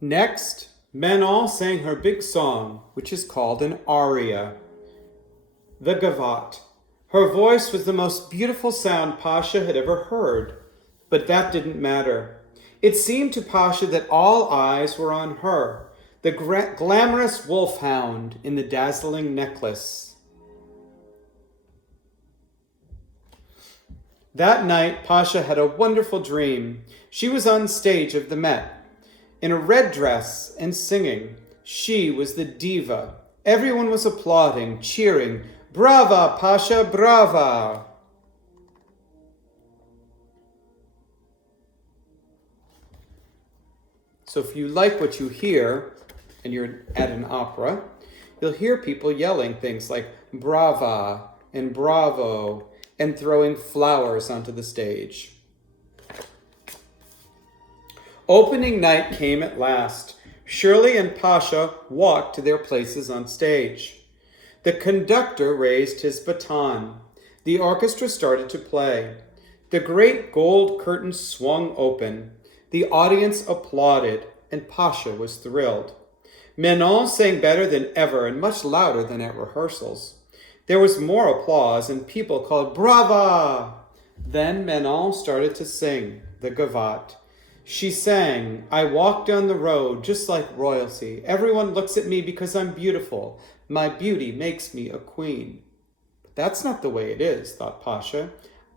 Next, Manon sang her big song, which is called an aria, the Gavotte. Her voice was the most beautiful sound Pasha had ever heard, but that didn't matter. It seemed to Pasha that all eyes were on her, the glamorous wolfhound in the dazzling necklace. That night, Pasha had a wonderful dream. She was on stage of the Met, in a red dress and singing. She was the diva. Everyone was applauding, cheering, "Brava, Pasha, brava!" So if you like what you hear, and you're at an opera, you'll hear people yelling things like brava and bravo and throwing flowers onto the stage. Opening night came at last. Shirley and Pasha walked to their places on stage. The conductor raised his baton. The orchestra started to play. The great gold curtain swung open. The audience applauded, and Pasha was thrilled. Manon sang better than ever and much louder than at rehearsals. There was more applause, and people called "Brava!" Then Manon started to sing the Gavotte. She sang, "I walk down the road just like royalty. Everyone looks at me because I'm beautiful. My beauty makes me a queen." But that's not the way it is, thought Pasha.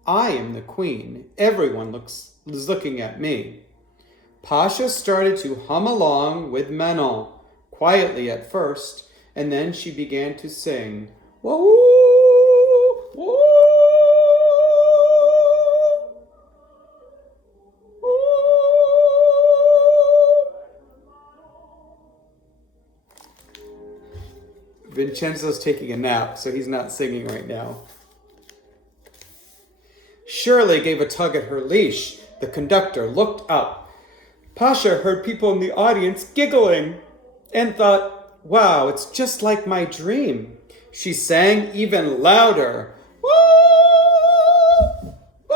I am the queen. Everyone is looking at me. Pasha started to hum along with Manon, quietly at first, and then she began to sing, "Woo, woo, woo." Vincenzo's taking a nap, so he's not singing right now. Shirley gave a tug at her leash. The conductor looked up. Pasha heard people in the audience giggling and thought, "Wow, it's just like my dream." She sang even louder. "Woo! Woo!"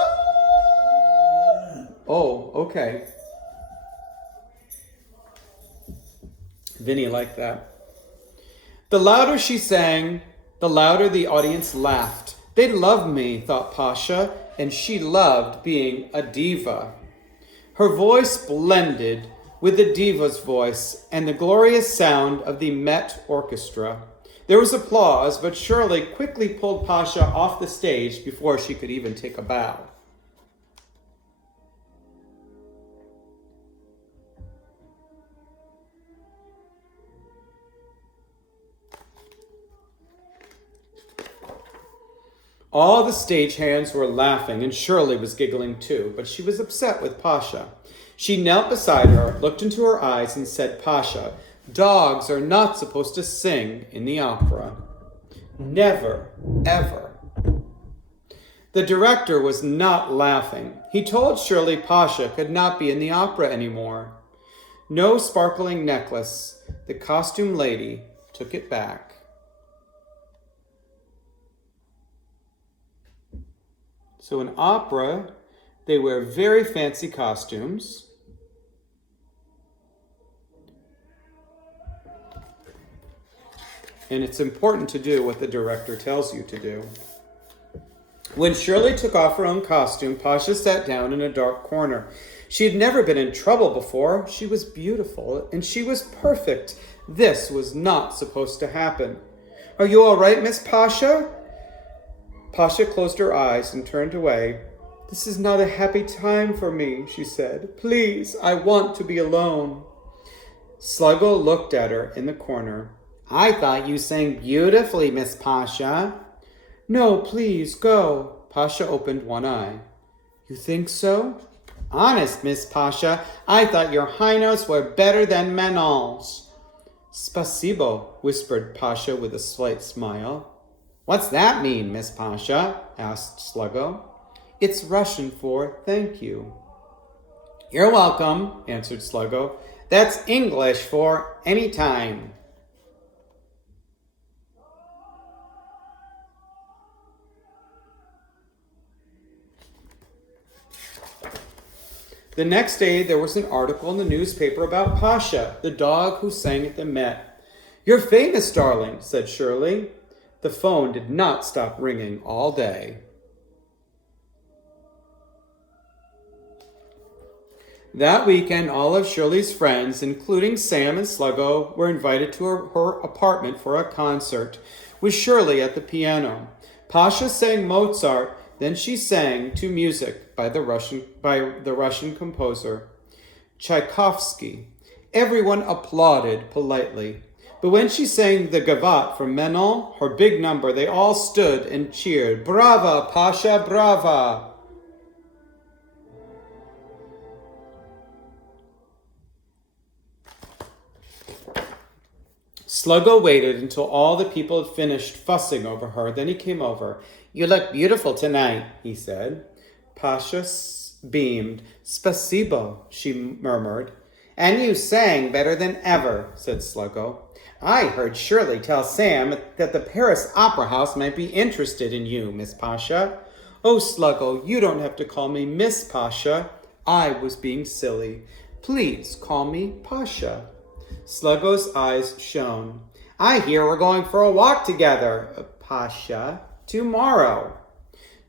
Oh, okay. Vinny liked that. The louder she sang, the louder the audience laughed. They loved me, thought Pasha, and she loved being a diva. Her voice blended with the diva's voice and the glorious sound of the Met Orchestra. There was applause, but Shirley quickly pulled Pasha off the stage before she could even take a bow. All the stagehands were laughing, and Shirley was giggling too, but she was upset with Pasha. She knelt beside her, looked into her eyes, and said, "Pasha, dogs are not supposed to sing in the opera. Never, ever." The director was not laughing. He told Shirley Pasha could not be in the opera anymore. No sparkling necklace. The costume lady took it back. So in opera, they wear very fancy costumes. And it's important to do what the director tells you to do. When Shirley took off her own costume, Pasha sat down in a dark corner. She had never been in trouble before. She was beautiful, and she was perfect. This was not supposed to happen. "Are you all right, Miss Pasha?" Pasha closed her eyes and turned away. "This is not a happy time for me," she said. "Please, I want to be alone." Sluggo looked at her in the corner. "I thought you sang beautifully, Miss Pasha." "No, please, go." Pasha opened one eye. "You think so?" "Honest, Miss Pasha, I thought your high notes were better than Manon's." "Spasibo," whispered Pasha with a slight smile. "What's that mean, Miss Pasha?" asked Sluggo. "It's Russian for thank you." "You're welcome," answered Sluggo. "That's English for any time." The next day, there was an article in the newspaper about Pasha, the dog who sang at the Met. "You're famous, darling," said Shirley. The phone did not stop ringing all day. That weekend, all of Shirley's friends, including Sam and Sluggo, were invited to her apartment for a concert, with Shirley at the piano. Pasha sang Mozart, then she sang to music by the Russian composer Tchaikovsky. Everyone applauded politely. But when she sang the Gavotte from Manon, her big number, they all stood and cheered. "Brava, Pasha, brava!" Sluggo waited until all the people had finished fussing over her. Then he came over. "You look beautiful tonight," he said. Pasha beamed. "Spasibo," she murmured. "And you sang better than ever," said Sluggo. "I heard Shirley tell Sam that the Paris Opera House might be interested in you, Miss Pasha." "Oh, Sluggo, you don't have to call me Miss Pasha. I was being silly. Please call me Pasha." Sluggo's eyes shone. "I hear we're going for a walk together, Pasha, tomorrow."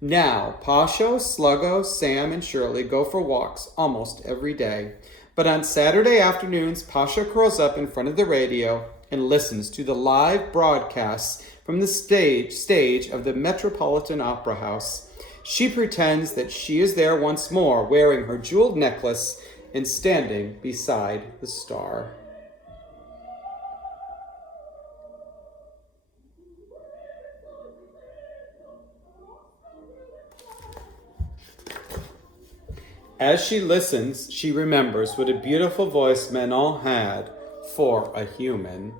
Now, Pasha, Sluggo, Sam, and Shirley go for walks almost every day. But on Saturday afternoons, Pasha curls up in front of the radio and listens to the live broadcasts from the stage of the Metropolitan Opera House. She pretends that she is there once more, wearing her jeweled necklace and standing beside the star. As she listens, she remembers what a beautiful voice Manon had for a human.